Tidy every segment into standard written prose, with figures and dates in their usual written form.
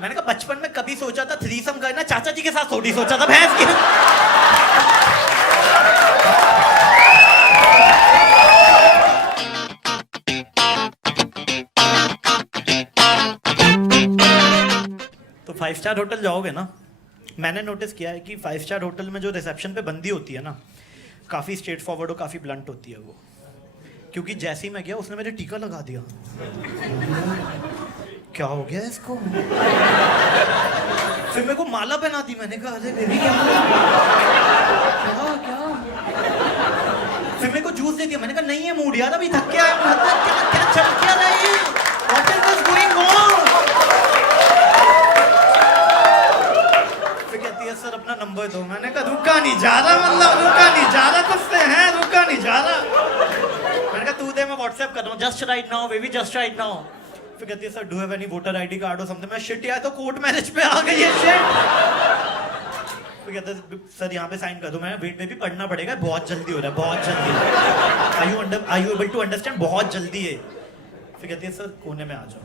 मैंने कहा बचपन में कभी सोचा था थ्रीसम करना, चाचा जी के साथ थोड़ी सोचा था भैंस की। तो 5 स्टार होटल जाओगे ना, मैंने नोटिस किया है कि 5 स्टार होटल में जो रिसेप्शन पे बंदी होती है ना, काफ़ी स्ट्रेट फॉरवर्ड और काफ़ी ब्लंट होती है वो। क्योंकि जैसे ही मैं गया उसने मेरे टीका लगा दिया। क्या हो गया इसको? फिर मेरे को माला पहना दी। मैंने कहा अरे बेबी क्या क्या क्या? फिर मेरे को जूस दे दिया। मैंने कहा नहीं है मूड यार, अभी थक के आया हूं। क्या चल क्या रहा है? What is this going on? फिर कहती है सर अपना नंबर दो। मैंने कहा रुका नहीं जा रहा, मतलब रुका नहीं जा रहा, तुझसे है रुका नहीं जा रहा। मैंने कहा तू दे, मैं व्हाट्सएप कर रहा हूँ, just right now baby, just right now. फिर कहती है sir do have any voter ID card और समथिंग। मैं शिट यार तो कोर्ट मैरिज पे आ गई है शिट। फिर कहते हैं सर यहाँ पे साइन कर दो। मैं वेट में भी पढ़ना पड़ेगा, बहुत जल्दी हो रहा है, बहुत जल्दी। Are you able to understand? बहुत जल्दी है। फिर कहती है सर कोने में आ जाओ।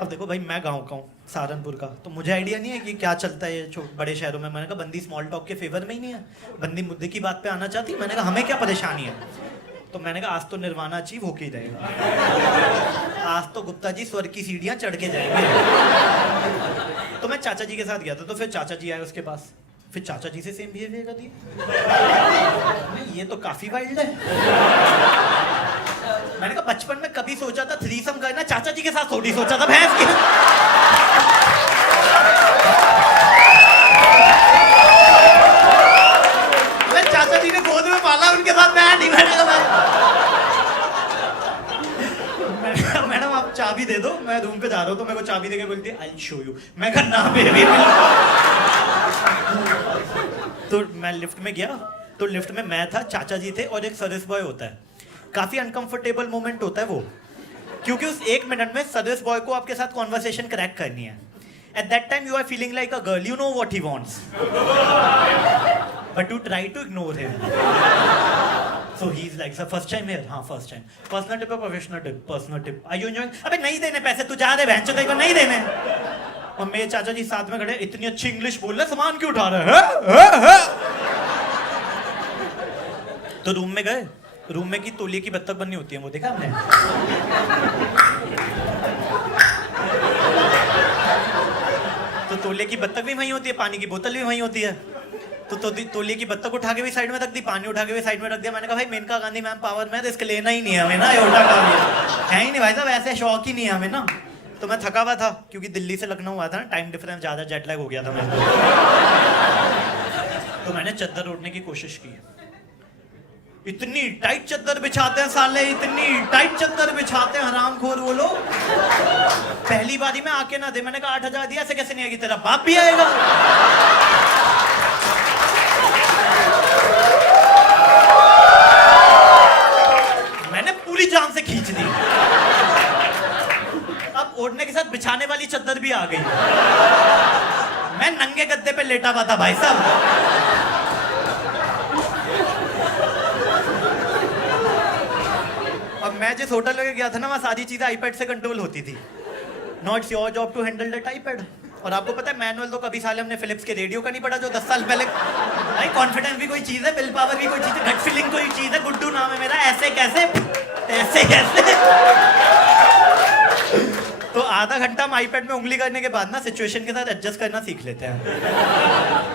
अब देखो भाई मैं गाँव का हूँ, सहारनपुर का, तो मुझे आइडिया नहीं है कि क्या चलता है बड़े शहरों में। मैंने कहा बंदी स्मॉल टॉक के फेवर में ही नहीं है, बंदी मुद्दे की बात पे आना चाहती। मैंने कहा हमें क्या परेशानी है? तो मैंने कहा आज तो निर्वाणा अचीव होके ही रहेगा, आज तो गुप्ता जी स्वर्ग की सीढ़ियां चढ़ के जाएंगे। तो मैं चाचा जी के साथ गया था, तो फिर चाचा जी आए उसके पास। फिर चाचा जी से सेम बिहेवियर कर दिया। ये तो काफी वाइल्ड है। मैंने कहा बचपन में कभी सोचा था थ्रीसम करना, चाचा जी के साथ थोड़ी सोचा था भैंस की। चाचा जी ने गोद में पाला, उनके साथ मैं नहीं बैठेगा। मैडम आप चाबी दे दो, मैं रूम पे जा रहा हूँ। तो मेरे को चाबी देके बोलती है आई शो यू। मैं कहा ना बेबी। तो मैं लिफ्ट में गया, तो लिफ्ट में मैं था, चाचा जी थे और एक सर्विस बॉय होता है। काफी अनकंफर्टेबल मोमेंट होता है वो, क्योंकि उस 1 मिनट में सर्विस बॉय को आपके साथ कॉन्वर्सेशन क्रैक करनी है। At that time you are feeling like a girl, you know what he wants, but you try to ignore him. So he's like, sir, first time here? हाँ first time. Personal tip or professional tip? Personal tip. Are you enjoying? अबे नहीं देने पैसे, तू जा रहे भैंचोद को नहीं देने। और मेरे चाचा जी साथ में खड़े, इतनी अच्छी इंग्लिश बोल रहे, सामान क्यों उठा रहे हैं? तो रूम में गए, रूम में की तौलिए की बत्तख बननी होती है, वो देखा हमने। तो तौलिए की बत्तख भी वहीं होती है, पानी की बोतल भी वहीं होती है। तो तौलिए की बत्तख उठा के भी साइड में रख दी, पानी उठा के भी साइड में रख दिया। मैंने कहा भाई मेनका गांधी मैम पावर में रिस्क लेना ही नहीं है हमें ना, ये उल्टा काम है ही नहीं भाई साहब, ऐसे शौक ही नहीं है हमें ना। तो मैं थका हुआ था, क्योंकि दिल्ली से लखनऊ हुआ था ना, टाइम डिफरेंस ज़्यादा, जेट लैग हो गया था मेरे। तो मैंने चद्दर ओढ़ने की कोशिश की। इतनी टाइट चद्दर बिछाते हैं साले, इतनी टाइट चद्दर बिछाते हैं हरामखोर वो लोग। पहली बारी में आके ना दे। मैंने कहा 8,000 दिया, ऐसे कैसे नहीं आएगी, तेरा बाप भी आएगा। मैंने पूरी जान से खींच दी। अब ओढ़ने के साथ बिछाने वाली चद्दर भी आ गई। मैं नंगे गद्दे पे लेटा हुआ था भाई साहब। अब मैं जिस होटल में गया था ना, वहाँ सारी चीजें आईपैड से कंट्रोल होती थी। Not your job to handle that iPad. और आपको पता है मैनुअल तो कभी साले हमने फिलिप्स के रेडियो का नहीं पढ़ा जो 10 साल पहले। भाई कॉन्फिडेंस भी कोई चीज है, विल पावर भी कोई चीज है, गट फीलिंग कोई चीज है। गुड्डू नाम है मेरा, ऐसे कैसे ऐसे कैसे। तो आधा घंटा हम आईपैड में उंगली करने के बाद ना सिचुएशन के साथ एडजस्ट करना सीख लेते हैं।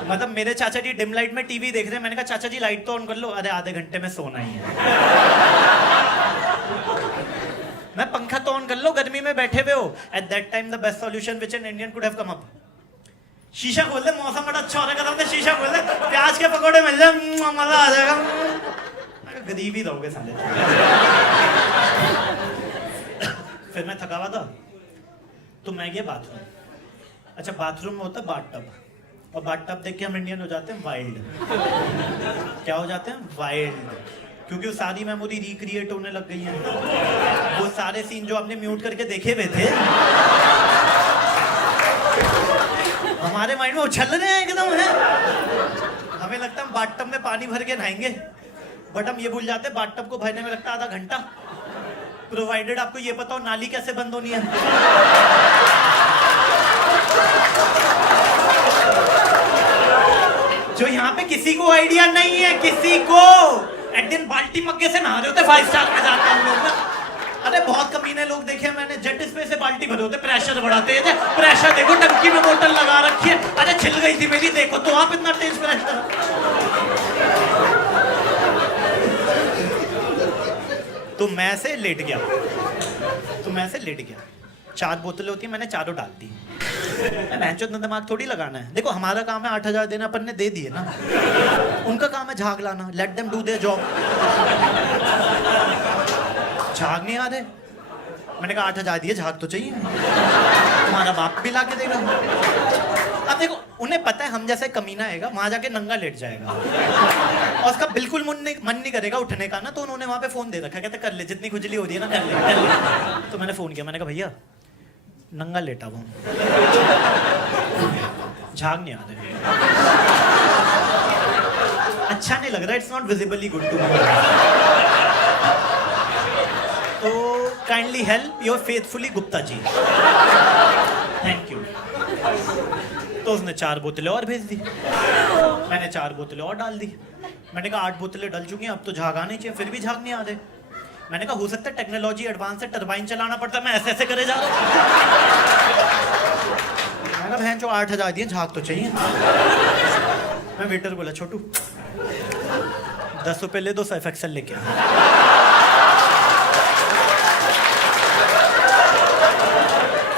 मतलब मेरे चाचा जी डिम लाइट में टीवी देख रहे हैं, मैंने कहा चाचा जी लाइट तो ऑन कर लो। अरे आधे घंटे में सोना ही है। मैं पंखा तो ऑन कर लो, गर्मी में बैठे हुए हो। At that time the best solution which an Indian could have come up, शीशा खोल दे, मौसम बड़ा अच्छा हो रहा है, शीशा खोल दे, प्याज के पकौड़े मिल जाए, मजा आ जाएगा। गरीब ही रहोगे साले। फिर मैं थका हुआ था, तो मैं गया बाथरूम। अच्छा बाथरूम में होता है बाथटब, और बाथटब देख के हम इंडियन हो जाते हैं वाइल्ड। क्या हो जाते हैं? वाइल्ड। क्योंकि वो सारी मेमोरी रिक्रिएट होने लग गई है। वो सारे सीन जो आपने म्यूट करके देखे हुए थे हमारे माइंड में उछल रहे हैं एकदम है। हमें लगता है हम बाथटब में पानी भर के नहाएंगे, बट हम ये भूल जाते हैं बाथटब को भरने में लगता है आधा घंटा, प्रोवाइडेड आपको ये पता हो नाली कैसे बंद होनी है। किसी को आइडिया नहीं है, किसी को। एक दिन बाल्टी मग्गे से नहा रहे होते 5 स्टार में जाते हैं हम लोग ना। अरे बहुत कमीने लोग देखे मैंने, जेट स्प्रे से बाल्टी भरे होते, प्रेशर बढ़ाते थे। प्रेशर देखो, टंकी में बोतल लगा रखी है। अरे छिल गई थी मेरी, देखो तो आप इतना तेज प्रेशर। तो मैं से लेट गया, 4 बोतलें होती है, मैंने चारों डाल दी। भैंचोद ने दिमाग थोड़ी लगाना है। देखो हमारा काम है 8,000 देना, अपन ने दे दिए ना। उनका काम है झाग लाना, let them do their job. झाग नहीं आ रहे, मैंने कहा 8,000 दिए, झाग तो चाहिए। तुम्हारा बाप भी ला के देगा। अब देखो उन्हें पता है हम जैसे कमीना आएगा वहां जाके नंगा लेट जाएगा और उसका बिल्कुल मन नहीं करेगा उठने का ना। तो उन्होंने वहां पे फोन दे रखा, कहते कर ले, जितनी खुजली होती है ना कर ले। तो मैंने फोन किया, मैंने कहा भैया नंगा लेटा वो, झाग नहीं आ रहे, अच्छा नहीं लग रहा, it's not visibly good to me, तो kindly help your faithfully Gupta ji, thank you. तो उसने 4 बोतलें और भेज दी, मैंने 4 बोतलें और डाल दी। मैंने कहा 8 बोतलें डल चुकी हैं, अब तो झाग आने चाहिए, फिर भी झाग नहीं आ रहे। मैंने कहा हो सकता है टेक्नोलॉजी एडवांस है, टरबाइन चलाना पड़ता है, मैं ऐसे ऐसे करे जा रहा हूँ। मैंने कहा बहन जो 8,000 दिए, झाग तो चाहिए। मैं वेटर बोला छोटू 10 रुपये ले दो, सर्फ एक्सेल लेके आ।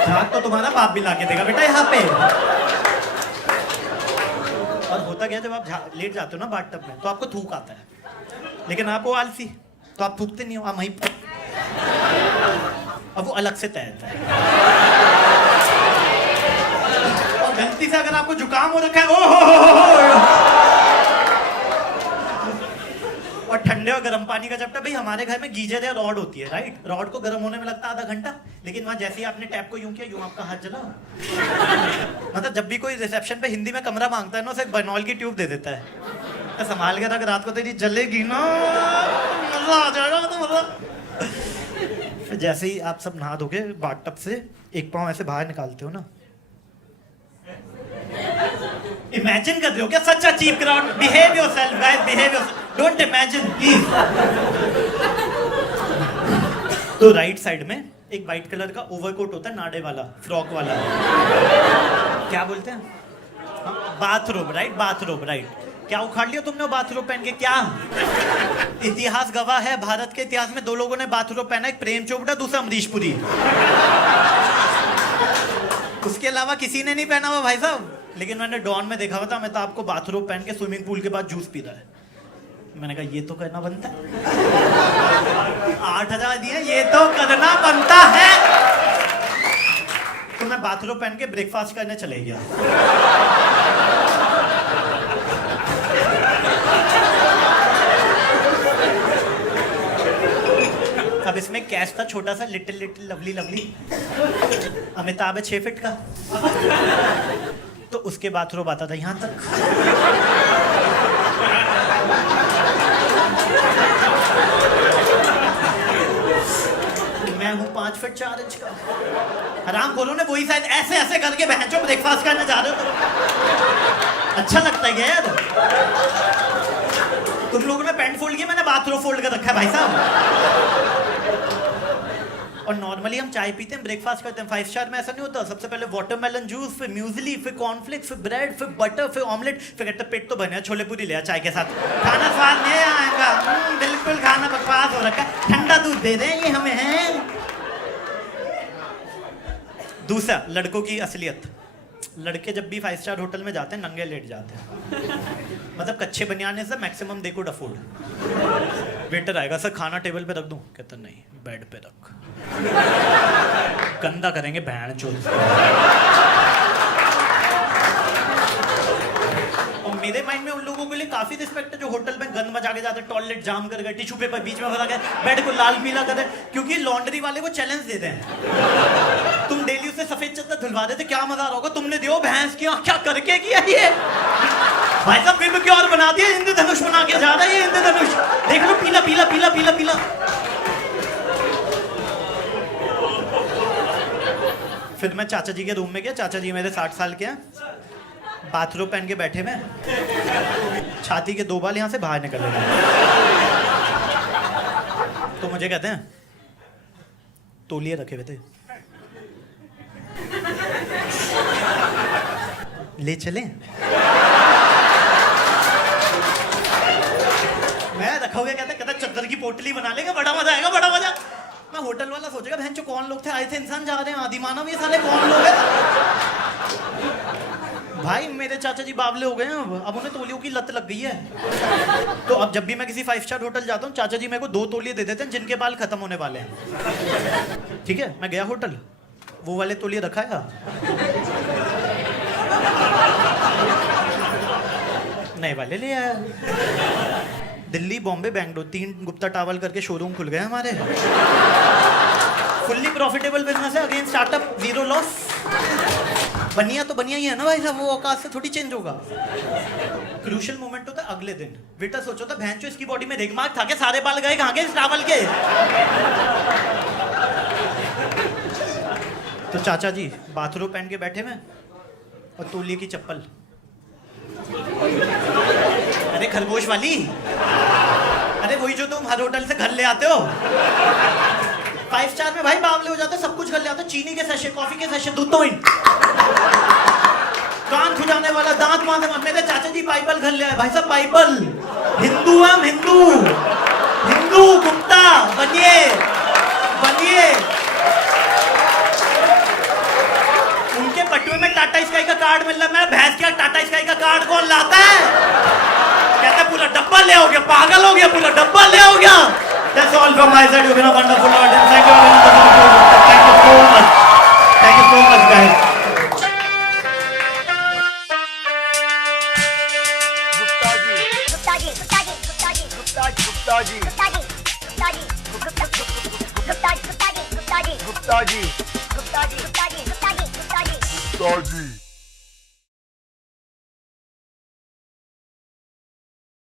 झाग तो तुम्हारा बाप भी ला के देगा बेटा यहाँ पे। और होता क्या, जब आप लेट जाते हो ना बाथटब में तो आपको थूक आता है, लेकिन आप वो आलसी तो आप थूकते नहीं हो, आप वहीं अब वो अलग से तैरता है। और गलती से अगर आपको जुकाम हो रखा है, ओ और ठंडे और गर्म पानी का चपटा, भाई हमारे घर में गीजर या रॉड होती है, राइट। रॉड को गर्म होने में लगता है आधा घंटा, लेकिन वहां जैसे ही आपने टैप को यूं किया, यूं आपका हाथ जला। मतलब जब भी कोई रिसेप्शन पे हिंदी में कमरा मांगता है ना, उसे बनॉल की ट्यूब दे देता है, तो संभाल के रख, रात को तेरी जलेगी ना, मजा आ जाएगा तो मजा। फिर जैसे ही आप सब नहा धोके बाथटब से एक पाँव ऐसे बाहर निकालते हो ना, इमेजिन कर रहे हो क्या such a cheap crowd. Behave yourself guys, behave yourself, don't imagine please. तो राइट साइड में एक वाइट कलर का ओवरकोट होता है, नाड़े वाला, फ्रॉक वाला, क्या बोलते हैं, बाथरोब, राइट, बाथरोब, राइट। क्या उखाड़ लिया तुमने वो बाथरोब पहन के? क्या इतिहास गवाह है, भारत के इतिहास में 2 लोगों ने बाथरोब पहना, एक प्रेम चोपड़ा, दूसरा अमरीश पुरी। उसके अलावा किसी ने नहीं पहना हुआ भाई साहब। लेकिन मैंने डॉन में देखा हुआ था, मैं तो आपको बाथरोब पहन के स्विमिंग पूल के बाद जूस पी रहा है। मैंने कहा ये तो करना बनता है, 8,000 दिए, ये तो करना बनता है। तो मैं बाथरोब पहन के ब्रेकफास्ट करने चले गया। अब इसमें कैश था छोटा सा, little little lovely lovely, Amitabh है 6 फीट का, तो उसके बाथरूम आता था यहाँ तक। मैं हूँ 5 फीट 4 इंच का। आराम खोलो ने, वही शायद ऐसे ऐसे करके बहनचोद ब्रेकफास्ट करने जा रहे हो। अच्छा लगता है यार, तुम लोगों ने पैंट फोल्ड किया, मैंने बाथरूम फोल्ड कर रखा है भाई साहब। और नॉर्मली हम चाय पीते हैं, ब्रेकफास्ट करते हैं, 5 स्टार में ऐसा नहीं होता। सबसे पहले वाटरमेलन जूस, फिर म्यूजली, फिर कॉर्नफ्लेक्स, फिर ब्रेड, फिर बटर, फिर ऑमलेट, फिर कहते पेट तो बने, छोले पूरी ले चाय के साथ, खाना स्वाद नहीं आएगा। बिल्कुल खाना बकवास हो रखा है, ठंडा दूध दे दें ये हमें है। दूसरा, लड़कों की असलियत। लड़के जब भी 5 स्टार होटल में जाते हैं नंगे लेट जाते हैं, मतलब कच्चे बनियाने से maximum they could afford. Waiter आएगा, सर खाना टेबल पे रख दूं? कहता नहीं, बेड पे रख। गंदा करेंगे बहन चोद। और मेरे माइंड में उन लोगों के लिए काफी रिस्पेक्ट है जो होटल में गंद मचा के जाते हैं, टॉयलेट जाम कर गए, टिश्यू पेपर बीच में फंसा गया, बेड को लाल पीला कर दे, क्योंकि लॉन्ड्री वाले को चैलेंज देते हैं। तुम डेली उसे सफेद चद्दर धुलवा देते, क्या मजा आ रहा होगा, तुमने दियो भैंस की क्या करके किया ये भाई साहब, फिर क्यों और बना दिया, इंद्र धनुष बना के जा रहा है ये इंद्र धनुष, देख लो पीला पीला पीला पीला पीला। फिर मैं चाचा जी के रूम में गया, चाचा जी मेरे 60 साल के हैं, बाथरूम पहन के बैठे में, छाती के 2 बाल यहाँ से बाहर निकल रहे। तो मुझे कहते हैं तौलिए रखे हुए थे, ले चलें? मैं रखा हुआ कहता चद्दर की पोटली बना लेंगे, बड़ा मजा आएगा, बड़ा मजा। मैं होटल वाला सोचेगा बहन चो कौन लोग थे, आए थे इंसान, जा रहे हैं आदि मानव, ये साले कौन लोग हैं? भाई मेरे चाचा जी बावले हो गए हैं, अब उन्हें तौलियों की लत लग गई है। तो अब जब भी मैं किसी 5 स्टार होटल जाता हूँ, चाचा जी मेरे को 2 तौलिए दे देते हैं जिनके बाल खत्म होने वाले हैं। ठीक है, मैं गया होटल, वो वाले तौलिए रखाया, नए वाले ले आया। दिल्ली, बॉम्बे, बेंगलोर 3 गुप्ता टावल करके शोरूम खुल गए हमारे। फुल्ली प्रॉफिटेबल बिजनेस है, अगेन स्टार्टअप, 0 लॉस। बनिया तो बनिया ही है ना भाई साहब, वो औकात से थोड़ी चेंज होगा। क्रूशियल मोमेंट होता है अगले दिन। बेटा सोचो था भैंचो इसकी बॉडी में रेगमार्क था, के सारे बाल गए कहाँ के इस टावल के। तो चाचा जी बाथरूम पहन के बैठे में और तौलिए की चप्पल, अरे खरगोश वाली, अरे वही जो तुम हर होटल से घर ले आते हो। 5 स्टार में भाई बावले हो जाते, सब कुछ घर ले आते, चीनी के सैशे, कॉफी के सैशे, दूध तो कान खुजाने वाला, दांत मारने वाला। मेरे चाचा जी बाइबल घर ले आए भाई साहब, बाइबल। हिंदू हम हिंदू, हिंदू गुप्ता बनिए बनिए। उनके बटुए में टाटा स्काई का कार्ड मिल रहा है, मैं भैंस का टाटा स्काई का कार्ड कौन लाता है? कहता है पूरा डब्बा ले हो गया, पागल हो गया, पूरा डब्बा ले हो गया। That's all from my side. You've been a wonderful audience. Thank you so much. Thank you so much, guys. Gupta ji